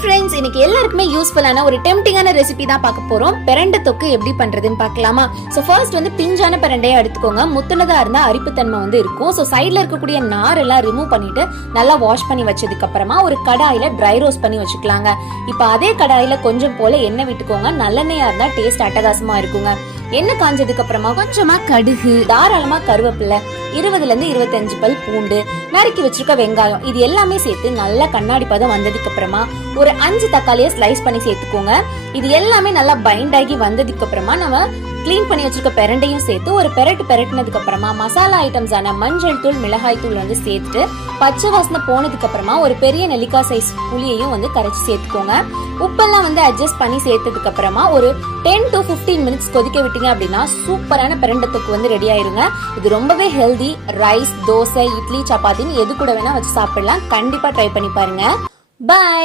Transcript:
Friends, இன்னைக்கு எல்லாருக்குமே யூஸ்ஃபுல்லான ஒரு டெம்டிங்கான ரெசிபி தான் பார்க்க போறோம். பிரண்டை தொக்கு எப்படி பண்றதுன்னு பார்க்கலாமா? சோ ஃபர்ஸ்ட் வந்து பிஞ்சான பிரண்டையை எடுத்துக்கோங்க. முத்துனதா இருந்தா அரிப்புத்தன்மை வந்து இருக்கும். சோ சைடுல இருக்கக்கூடிய நார் எல்லாம் ரிமூவ் பண்ணிட்டு நல்லா வாஷ் பண்ணி வச்சதுக்கு அப்புறமா ஒரு கடாயில ட்ரை ரோஸ்ட் பண்ணி வச்சுக்கலாங்க. இப்போ அதே கடாயில கொஞ்சம் போல எண்ணெய் விட்டுக்கோங்க. நல்லெண்ணெயா இருந்தா டேஸ்ட் அட்டகாசமா இருக்குங்க. எண்ணெய் காஞ்சதுக்கு அப்புறமா கொஞ்சமா கடுகு, தாராளமா கருவேப்பிலை, 20 இருந்து 25 பல் பூண்டு, நறுக்கி வச்சிருக்க வெங்காயம், இது எல்லாமே சேர்த்து நல்லா கண்ணாடி பதம் வந்ததுக்கு அப்புறமா ஒரு 5 தக்காளியை ஸ்லைஸ் பண்ணி சேர்த்துக்கோங்க. இது எல்லாமே நல்லா பைண்ட் ஆகி வந்ததுக்கு அப்புறமா நம்ம கிளீன் பண்ணி வச்சிருக்க பிரண்டையும் சேர்த்து ஒரு பெரட்டினதுக்கு அப்புறமா மசாலா ஐட்டம்ஸான மஞ்சள் தூள், மிளகாய் தூள் வந்து சேர்த்துட்டு பச்சை வாசனை போனதுக்கு அப்புறமா ஒரு பெரிய நெல்லிக்காய் சைஸ் புளியையும் வந்து கரைச்சி சேர்த்துக்கோங்க. உப்பெல்லாம் வந்து அட்ஜஸ்ட் பண்ணி சேர்த்ததுக்கு அப்புறமா ஒரு 10 to 15 மினிட்ஸ் கொதிக்க விட்டீங்க அப்படின்னா சூப்பரான பிரண்டை தொக்கு வந்து ரெடி ஆயிருங்க. இது ரொம்பவே ஹெல்தி. ரைஸ், தோசை, இட்லி, சப்பாத்தின்னு எது கூட வேணா வச்சு சாப்பிடலாம். கண்டிப்பா ட்ரை பண்ணி பாருங்க. பாய்.